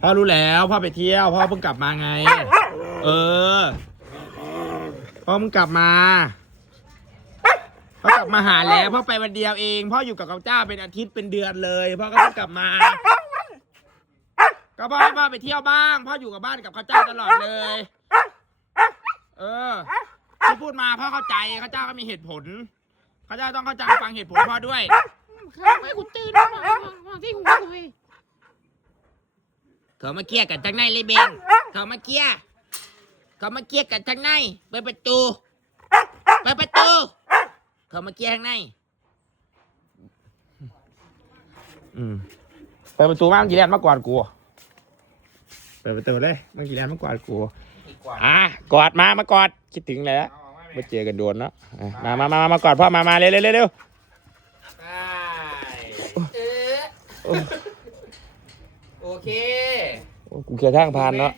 พ่อรู้แล้วพ่อไปเที่ยวพ่อเพิ่งกลับมาไงเออพ่อเพิ่งกลับมาพ่อกลับมาหาแล้วพ่อไปวันเดียวเองพ่ออยู่กับเขาเจ้าเป็นอาทิตย์เป็นเดือนเลยพ่อก็เพิ่งกลับมาก็พ่อให้พ่อไปเที่ยวบ้างพ่ออยู่กับบ้านกับเขาเจ้าตลอดเลยเออที่พูดมาพ่อเข้าใจเขาเจ้าก็มีเหตุผลเขาเจ้าต้องเข้าใจฟังเหตุผลพ่อด้วยไม่กูตื่นวางที่หัวเลยเขามาเกี้ยกันทางในเลยเบงเขามาเกี้ยกันทางในเปิดประตูเขามาเกี้ยทางในเปิดประตูมาเมื่อกี้แลนมากอดกูเปิดประตูเลยเมื่อกี้แลนมากอดกูกอดมากอดคิดถึงเลยนะมาเจอกันโดนเนาะมากอดพ่อมาเร็วโอเคกูแค่ทางผ่านเนาะ